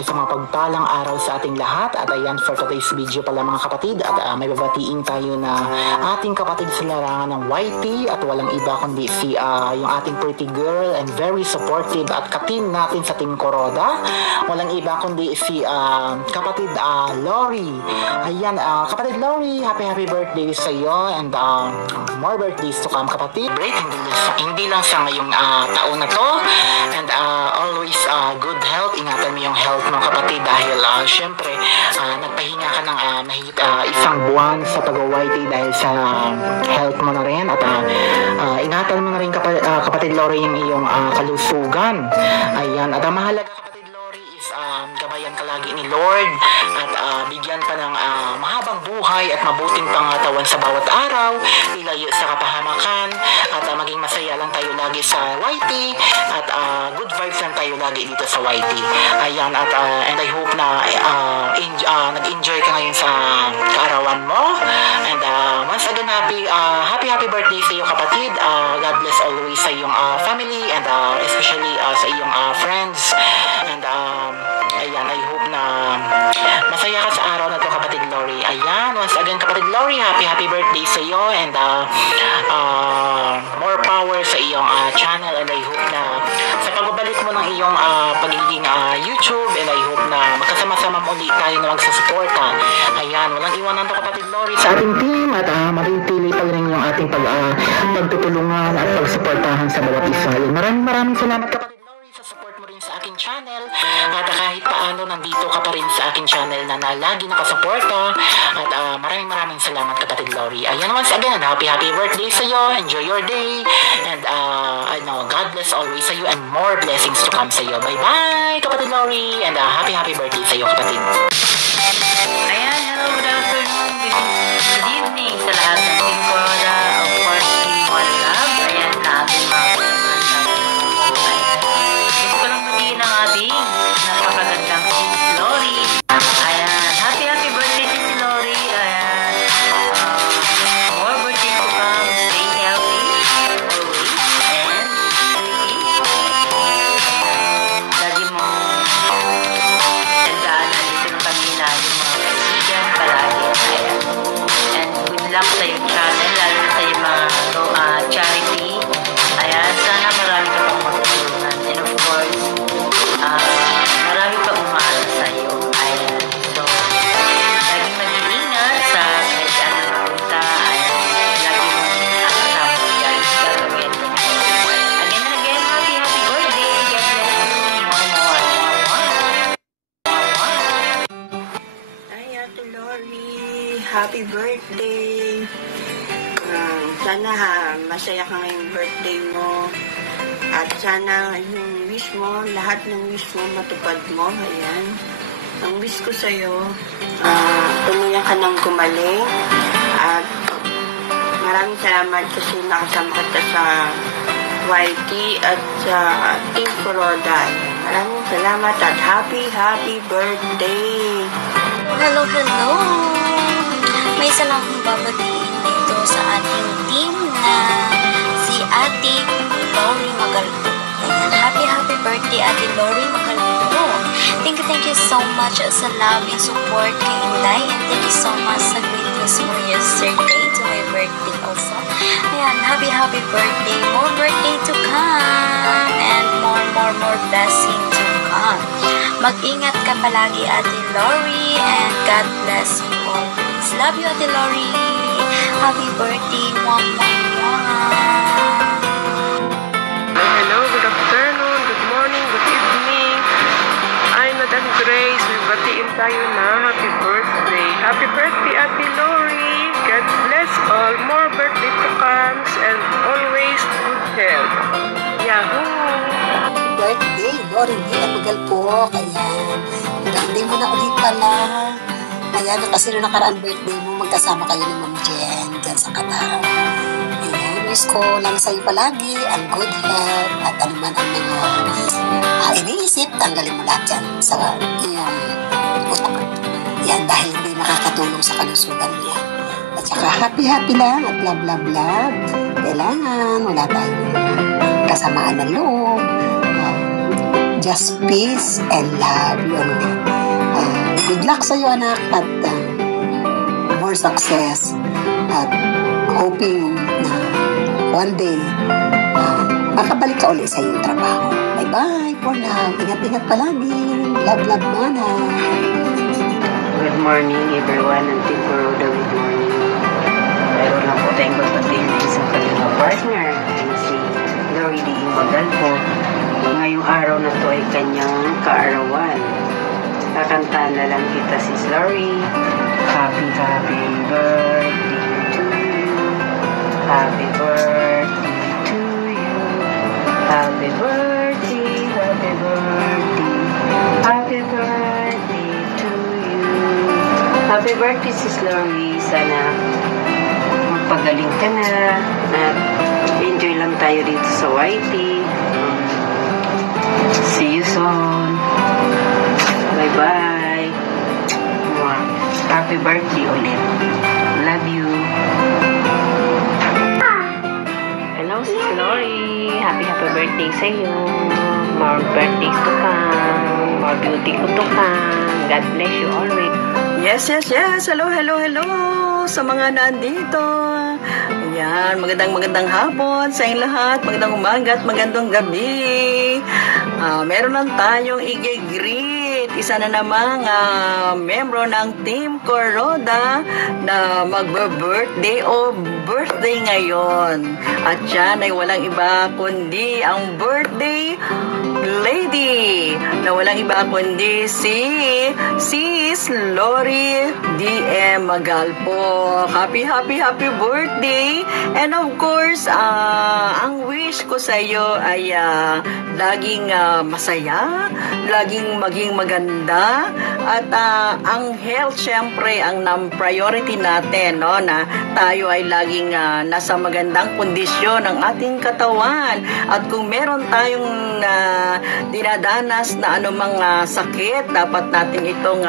Isang mapagpalang araw sa ating lahat. At ayan, for today's video pala mga kapatid, at may babatiin tayo na ating kapatid sa larangan ng YT, at walang iba kundi si yung ating pretty girl and very supportive at ka-team natin sa Team Kuroda. Walang iba kundi si kapatid Lori. Ayan, kapatid Lori, happy birthday sa iyo, and more birthdays to come kapatid. Break, hindi lang sa ngayong taon na to, and always good health. Ingatan mo yung health mo kapatid, dahil syempre nagpahinga ka ng mahigit isang buwan sa pag-YT dahil sa health mo na rin, at ingatan mo na rin kapatid Lori yung iyong kalusugan. Ayan, at ang mahalaga kapatid Lori is gabayan ka lagi ni Lord, at bigyan pa ng mahabang buhay at mabuting pangatawan sa bawat araw, ilayo sa kapahamakan, at maging masaya lang tayo lagi sa YT, at good vibes lang tayo lagi dito sa YT. Ayan, at and I hope na nag-enjoy ka ngayon sa kaarawan mo, and once again happy birthday sa iyo kapatid. God bless always sa iyong family, and especially sa iyong friends, and ayan, I hope na masaya ka sa araw na to kapatid Lori. Ayan, once again kapatid Lori, happy birthday sa iyo, and more power sa iyong channel, and I hope na sa pagbabalik mo ng iyong pagiging YouTube, and I hope na magkasama-sama muli tayo na magsusuporta. Ayan, walang iwanan to kapatid Lori sa ating team, at matitili pa rin yung ating pagtutulungan at pagsuportahan sa bawat isa. Maraming salamat kapatid Lori sa support mo rin sa aking channel, at kahit paano nandito ka pa rin sa aking channel na lagi nakasuporta, at maraming salamat kapatid Lori. Ayan, once again, happy birthday sa iyo, enjoy your day, and God bless always sa iyo, and more blessings to come sa iyo. Bye bye kapatid Lori, and happy birthday sa iyo kapatid. Ayan, hello, good afternoon, good evening sa lahat ng Team Kuroda, of course, Team One Love. Ayan, sa ating mga gusto ko lang batiin ang ating napakagandang si Lori. Ayan, happy birthday si Lori. Ayan, more birthday to come. Stay healthy always, and lagi mo tandaan na dito ng pamilya, yung mga kaibigan palagi. Ayan, and good luck sa yung channel, lalo na sa yung mga charity. Ayan, sana marami ka pang magtulungan, and of course marami pa umaasa sa iyo. Ayan, so laging mag-iingat sa kahit anong mapunta. Ayan, lagi mo kasama dyan gagawin. Again and again, happy birthday. God bless you. Ay, Ate Lori, happy birthday. Sana masaya ka ngayong birthday mo. At sana yung wish mo, lahat ng wish mo matupad mo. Ayan. Ang wish ko sa'yo, tuluyan ka ng gumaling. At maraming salamat kasi nakasama ka sa YT at sa Team Kuroda. Maraming salamat at happy birthday. Hello. May isa lang akong babatiin dito sa ating team na si Ate Lori Magalpo. Ayan, happy birthday Ate Lori Magalpo. Thank you so much sa love and support kay Inday, and thank you so much sa greetings mo yesterday to my birthday also. Ayan, happy birthday. More birthday to come, and more blessing to come. Mag-ingat ka palagi Ate Lori, and God bless you always. Love you Ate Lori. Happy birthday. Hello, good afternoon, good morning, good evening. I'm Madam Grace. May batiin tayo na happy birthday. Happy birthday Ate Lori. God bless all. More birthday to come, and always good health. Yahoo! Birthday, Lori Magalpo. Ayan. Birthday mo na ulit pala. Ayan, kasi nung nakaraan birthday mo, magkasama kayo ni Ma'am Jen dyan sa Qatar. Ayan, wish ko lang sa'yo palagi ang good health, at ano man ang mga iniisip, tanggalin mo lahat yan sa iyong utak. Yan, dahil hindi makakatulong sa kalusugan mo yan. At saka happy lang at love. Kailangan wala tayong kasamaan ng loob. just peace and love. Yun. Good luck sa'yo, anak, at more success, at hoping na one day makabalik ka ulit sa iyong trabaho. Bye-bye for now. Ingat-ingat palagi. Love, love, mana. Good morning everyone ng Team Kuroda. Good morning. Mayroon lang po tayong babatiin na isang kanilang partner na si Lori D. Magalpo. Ngayong araw na to ay kanyang kaarawan. Kakantaan na lang kita si Lori. Happy, happy birthday to you. Happy birthday to you. Happy birthday, happy birthday. Happy birthday to you. Happy birthday, Sis Lori. Sana magpagaling ka na at enjoy lang tayo dito sa YT. See you soon. Bye-bye. Mwah. Happy birthday ulit. Love you. Hello, Sis Lori. Happy birthday sa iyo. More birthdays to come. More beauty to come. God bless you always. Yes. Hello sa mga nandito. Ayan, magandang hapon sa inyong lahat. Magandang umaga at magandang gabi. Meron lang tayong i-greet. Isa na namang membro ng Team Kuroda na magbe-birthday o birthday ngayon. At yan ay walang iba kundi ang birthday lady na walang iba kundi si Sis Lori D.M. Magalpo. Happy birthday! And of course, ang wish ko sa iyo ay laging masaya, laging maging maganda, at ang health syempre ang priority natin, no, na tayo ay laging nasa magandang kondisyon ng ating katawan. At kung meron tayong dinadanas na anumang sakit, dapat natin itong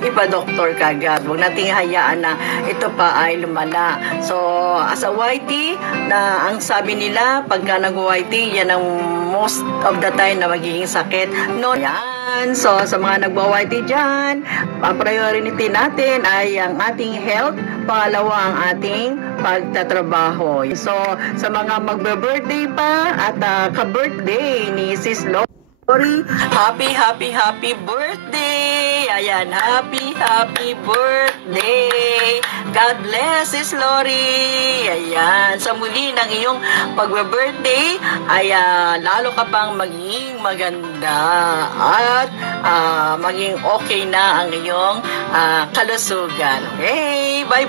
ipa-doktor kagad. Huwag nating hayaan na ito pa ay lumala. So, as a YT, na ang sabi nila, pagka nag-YT, yan ang most of the time na magiging sakit. No, yan. So, sa mga nagwa-YT dyan, ang priority natin ay ang ating health, pangalawa ang ating pagtatrabaho. So, sa mga magbe-birthday pa at ka-birthday ni Sis Lori, happy birthday! Ayan, happy birthday! God bless Sis Lori! Ayan, sa muli ng iyong pagbe-birthday ay lalo ka pang maging maganda at maging okay na ang iyong kalusugan. Okay, bye!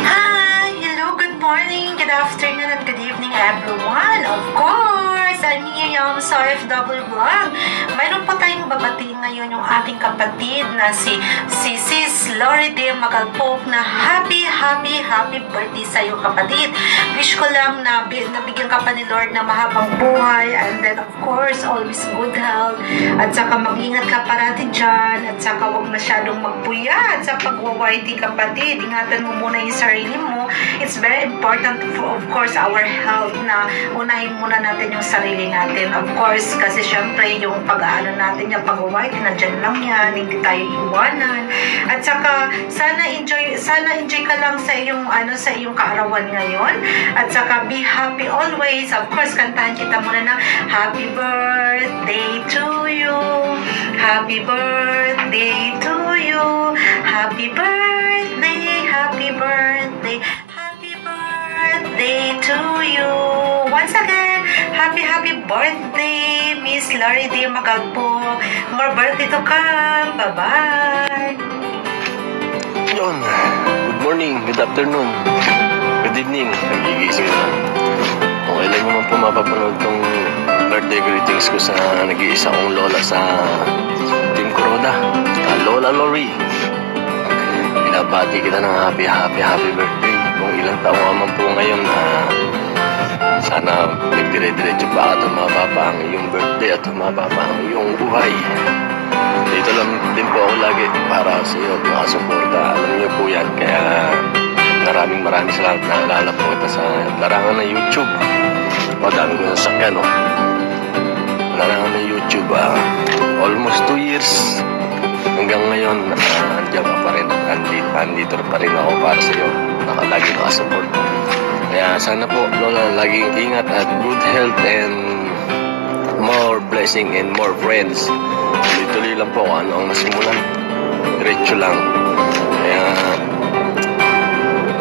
Hi! Hello, good morning, good afternoon, and good evening everyone. Of course, I'm Miriam sa FW Vlog. Mayroon po tayong babatiin ngayon yung ating kapatid na si Sis Lori D. Magalpo na happy birthday sa iyo, kapatid. Wish ko lang na nabigyan ka pa ni Lord na mahabang buhay, and then of course always good health, at saka mag-ingat ka parati dyan, at saka huwag masyadong magpuyat sa pag-YT, kapatid. Ingatan mo muna yung sarili mo. It's very important for, of course, our health, na unahin muna natin yung sarili natin. Of course, kasi syempre yung pag-aano natin, yung pag-white, nandyan lang yan, hindi tayo iwanan. At saka, sana enjoy ka lang sa iyong kaarawan ngayon. At saka, be happy always. Of course, kantahan kita muna na happy birthday to you. Happy birthday to you. Happy birthday, happy birthday. Happy birthday to you. Once again, happy birthday, Miss Lori D. Magalpo. More birthday to come. Bye-bye. Yun. Good morning, good afternoon, good evening. Nagigising na. Okay lang naman po mapapanood tong birthday greetings ko sa nag-iisa kong lola sa Team Kuroda, Lola Lori. Pinabati kita ng happy birthday. Kung ilang taong naman po ngayon, sana nagdire-diretso pa at humaba pa ang iyong birthday at humaba pa ang iyong buhay. Dito lang din po ako lagi para sa iyo at makasuporta. Alam niyo po yan. Kaya maraming salamat. Naalala po kita sa larangan ng YouTube. dami ko na sakyan, no? Wala na nga ng YouTube, almost 2 years. Hanggang ngayon, nandiyan ka pa rin. Andito pa rin ako para sa iyo. Lagi nakasupport. Kaya sana po, Lola, laging ingat at good health and more blessing and more friends. Tuloy-tuloy lang po kung ano ang nasimulan. Diretso lang. Kaya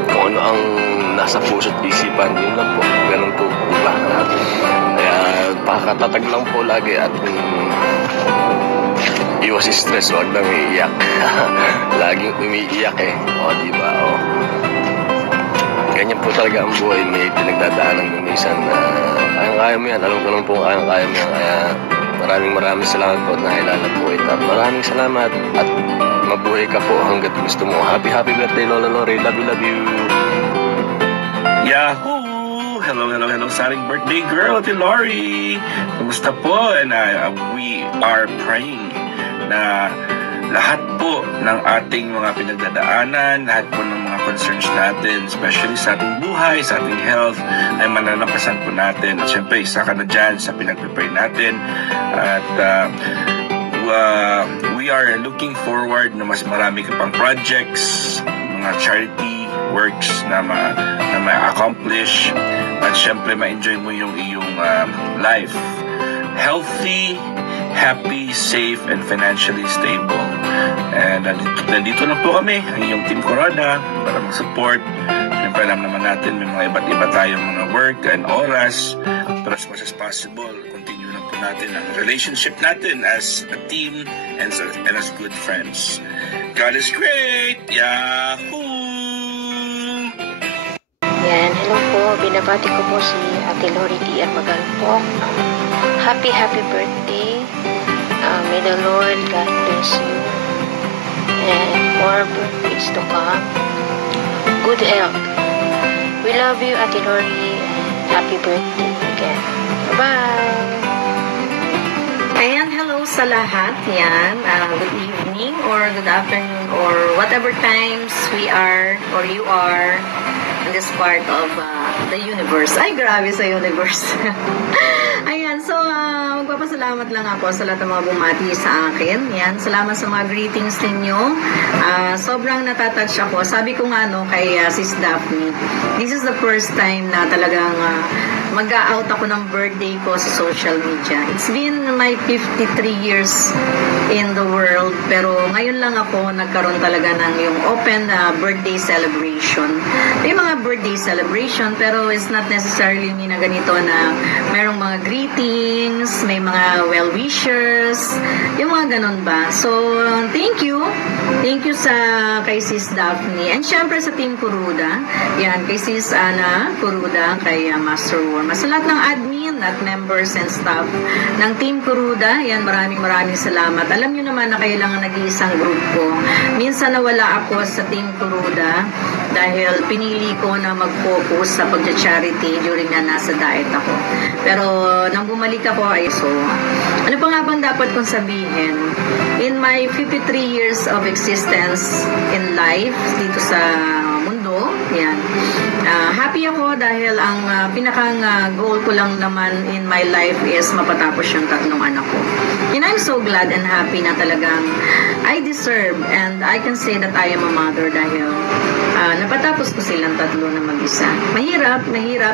kung ano ang nasa puso't isipan, yun lang po. Ganun po, diba? Kaya pakatatag lang po lagi at iwas stress, huwag nang iiyak. Laging umiiyak o diba, ganyan po talaga ang buhay. May pinagdadaanan ng minsan na kayang-kaya mo yan. Alam ko naman po kayang-kaya mo yan. Kaya maraming salamat po na ilala po ito. Maraming salamat at mabuhay ka po hanggat gusto mo. Happy birthday, Lola Lori. Love you. Yahoo! Hello sa ating birthday girl, Ate Lori. Kumusta po? And we are praying na lahat po ng ating mga pinagdadaanan, lahat po ng mga concerns natin, especially sa ating buhay, sa ating health, ay mananampasan po natin. At syempre, isa ka na dyan sa pinag-prepare natin. At we are looking forward na mas marami ka pang projects, mga charity works na ma-accomplish. At syempre, ma-enjoy mo yung iyong life. Healthy, happy, safe, and financially stable. And nandito na po kami, ang iyong Team Corona, para mag-support. Siyempre, alam naman natin, may mga iba't iba tayong mga work and oras. Pero as much as possible, continue na po natin ang relationship natin as a team and as good friends. God is great! Yahoo! Yan, hello po. Binabati ko po si Ate Lori D.R. Magalpok. Happy birthday. May the Lord God bless you. And more birthdays to come. Good health. We love you, Ate Lori. Happy birthday again. Bye-bye. Ayan, hello sa lahat. Yan, good evening or good afternoon or whatever times we are or you are in this part of the universe. Ay, grabe sa universe. Ayan, so magpapasalamat lang ako sa lahat ng mga bumati sa akin. Yan, salamat sa mga greetings ninyo. Sobrang natatouch ako. Sabi ko nga kay Sis Daphne, this is the first time na talagang mag-out ako ng birthday ko sa social media. It's been my 53 years in the world, pero ngayon lang ako nagkaroon talaga ng yung open birthday celebration. May mga birthday celebration, pero it's not necessarily na ganito na merong mga greetings, may mga well-wishers, yung mga ganun ba. So, thank you. Thank you kay Sis Daphne. And syempre sa Team Kuruda. Yan, kay Sis Ana Kuruda, kay Master War. Sa lahat ng admin at members and staff ng Team Kuruda, yan, maraming salamat. Alam nyo naman na kayo lang ang nag-iisang grupo. Minsan nawala ako sa Team Kuruda dahil pinili ko na mag-focus sa pag-charity during na nasa diet ako. Pero nang bumalik ako ay ano pa nga bang dapat kong sabihin? In my 53 years of existence in life dito sa mundo, yan. Happy ako dahil ang pinakang goal ko lang naman in my life is mapatapos yung 3 anak ko. And I'm so glad and happy na talagang I deserve and I can say that I am a mother dahil napatapos ko silang 3 na mag-isa. Mahirap,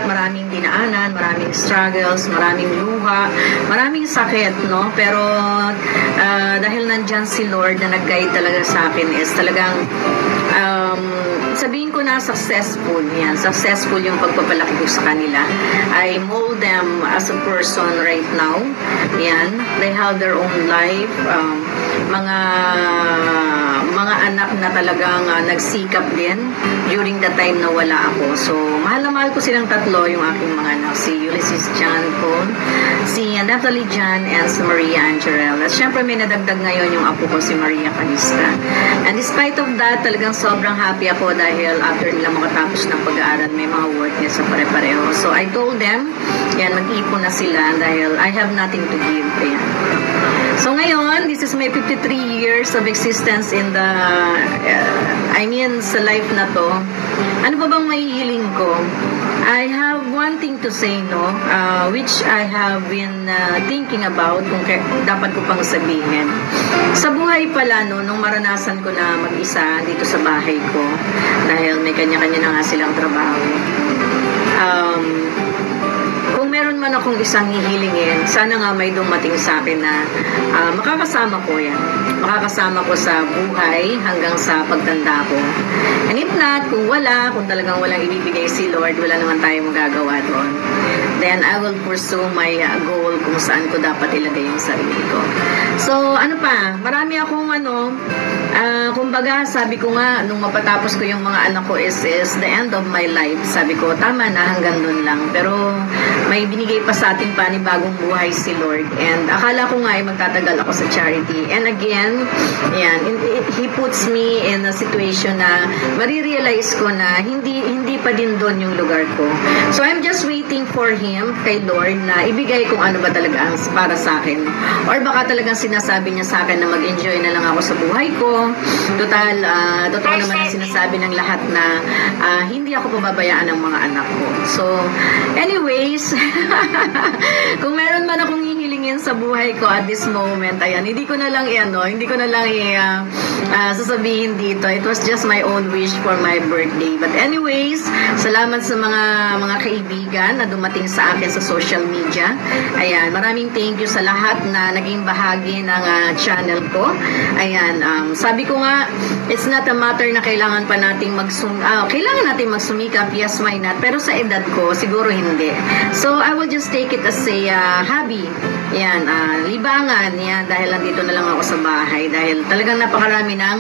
maraming dinaanan, maraming struggles, maraming luha, maraming sakit, no? Pero dahil nandyan si Lord na nag-guide talaga sa akin is talagang sabihin ko na successful yan. Successful yung pagpapalaki ko sa kanila. I mold them as a person right now. Yan. They have their own life. Mga anak na talagang nagsikap din during the time na wala ako. So, mahal na mahal ko silang 3, yung aking mga anak. Si Ulysses John Paul, si Natalie John, and si Maria Angerel. At syempre may nadagdag ngayon yung apo ko, si Maria Calista. And despite of that, talagang sobrang happy ako dahil after nila makatapos ng pag-aaral, may mga work niya sa pare-pareho. So, I told them, yan, mag-ipon na sila dahil I have nothing to give. Ayan. So ngayon, this is my 53 years of existence in the, sa life na to. Ano ba bang mahihiling ko? I have one thing to say, no, which I have been thinking about kung dapat ko pang sabihin. Sa buhay pala, no, nung maranasan ko na mag-isa dito sa bahay ko, dahil may kanya-kanya na nga silang trabaho, kung meron man akong isang hihilingin, sana nga may dumating sa akin na makakasama ko yan. Makakasama ko sa buhay hanggang sa pagtanda ko. And if not, kung talagang walang ibibigay si Lord, wala naman tayo magagawa doon. Then I will pursue my goal kung saan ko dapat ilagay yung sarili ko. So, marami akong kumbaga, sabi ko nga, nung mapatapos ko yung mga anak ko is the end of my life. Sabi ko, tama na, hanggang doon lang. Pero may binigay pa sa atin panibagong buhay si Lord. And akala ko nga ay magtatagal ako sa charity. And again, He puts me in a situation na marirealize ko na hindi pa din doon yung lugar ko. So I'm just waiting for Him, kay Lord, na ibigay kung ano ba talaga ang para sa akin. Or baka talagang sinasabi niya sa akin na mag-enjoy na lang ako sa buhay ko. Totoo naman ang sinasabi ng lahat na hindi ako pababayaan ng mga anak ko. So, anyways, kung meron man akong hihilingin sa buhay ko at this moment, hindi ko na lang sasabihin dito. It was just my own wish for my birthday. But anyways, salamat sa mga kaibigan na dumating sa akin sa social media. Ayan, maraming thank you sa lahat na naging bahagi ng channel ko. Ayan, sabi ko nga, it's not a matter na kailangan nating magsumikap, yes, why not? Pero sa edad ko, siguro hindi. So, I will just take it as a hobby. Yan, libangan, yan, dahil nandito na lang ako sa bahay, dahil talagang napakarami ng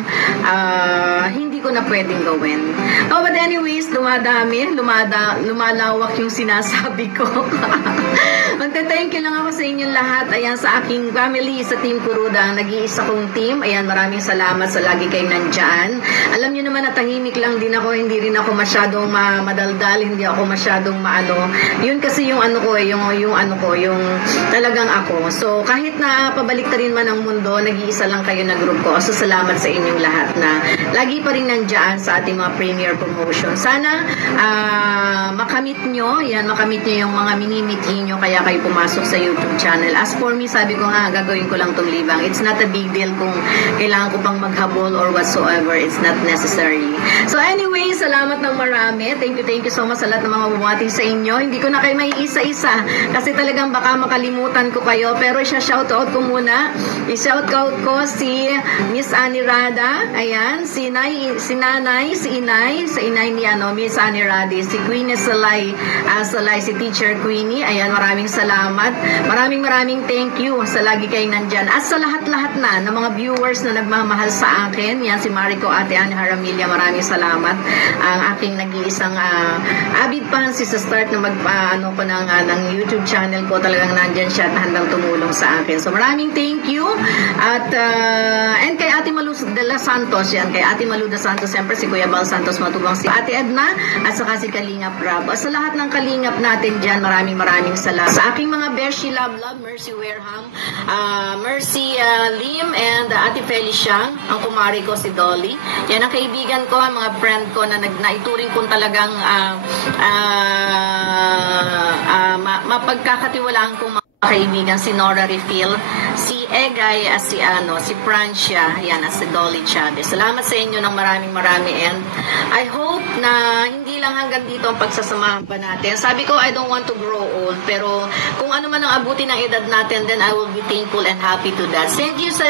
hindi ko na pwedeng gawin. Oh, but anyways, lumalawak yung sinasabi ko. Magte-thank you lang ako sa inyong lahat. Ayan, sa aking family, sa Team Kuruda, nag-iisa kong team. Ayan, maraming salamat sa lagi kayong nandyan. Alam niyo naman na tahimik lang din ako, hindi rin ako masyadong madaldal, hindi ako masyadong Yun kasi yung yung talagang ako. So, kahit na pabaliktarin man ang mundo, nag-iisa lang kayo na group ko. So, salamat sa inyong lahat na lagi pa rin nandyan sa ating mga premiere promotion. Sana makamit nyo yung mga minimithi nyo kaya kayo pumasok sa YouTube channel. As for me, sabi ko nga, gagawin ko lang tong libang. It's not a big deal kung kailangan ko pang maghabol or whatsoever. It's not necessary. So anyway, salamat ng marami. Thank you so much sa lahat ng mga bumati sa inyo. Hindi ko na kayo may isa-isa kasi talagang baka makalimutan ko kayo. Pero shoutout ko muna. I-shoutout ko si Miss Annie Rada. Ayan, si Nanay, si Inay, sa Inay ni Miss Annie Rada, si Queenie Salay, si Teacher Queenie. Ayan, maraming salamat. Maraming thank you sa lagi kayong nandyan. At sa lahat-lahat na ng mga viewers na nagmamahal sa akin. Yan, si Mariko, Ate Anne Haramilya, maraming salamat. Ang aking nag-iisang avid fan sa start na ng YouTube channel ko, talagang nandyan siya at handang tumulong sa akin. So maraming thank you. At and kay Ate Malu de la Santos, yan, kay Ate Malu de Santos, siyempre si Kuya Bal Santos Matubang, si Ate Edna, at saka si Kalingap Rab. At sa lahat ng Kalingap natin dyan, maraming salamat. Sa aking mga Beshi Love, Mercy Wareham, Mercy Lim, and Ate Felicia, ang kumari ko si Dolly. Yan ang kaibigan ko, ang mga friend ko na naituring kong talagang mapagkakatiwalaan kong mga kaibigan, si Nora Refill, si Egay, si Francia, yan, si Dolly Chavez. Salamat sa inyo ng maraming and I hope na hindi lang hanggang dito ang pagsasamahan pa natin. Sabi ko, I don't want to grow old, pero kung ano man ang abuti ng edad natin, then I will be thankful and happy to that. Thank you so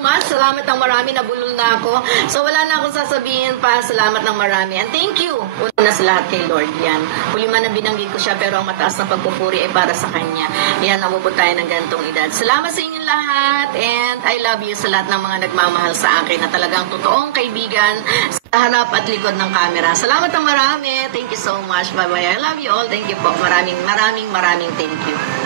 much. Salamat ng marami, nabulol na ako. So wala na akong sasabihin pa. Salamat ng marami. And thank you. Una sa lahat kay Lord. Yan. Huli man na binanggit ko siya, pero ang mataas na pagpupuri ay para sa Kanya. Yan, umubot tayo ng ganitong edad. Salamat sa inyong lahat. And I love you sa lahat ng mga nagmamahal sa akin na talagang totoong kaibigan sa harap at likod ng camera. Salamat ng marami. Thank you so much. Bye-bye. I love you all. Thank you po. Maraming thank you.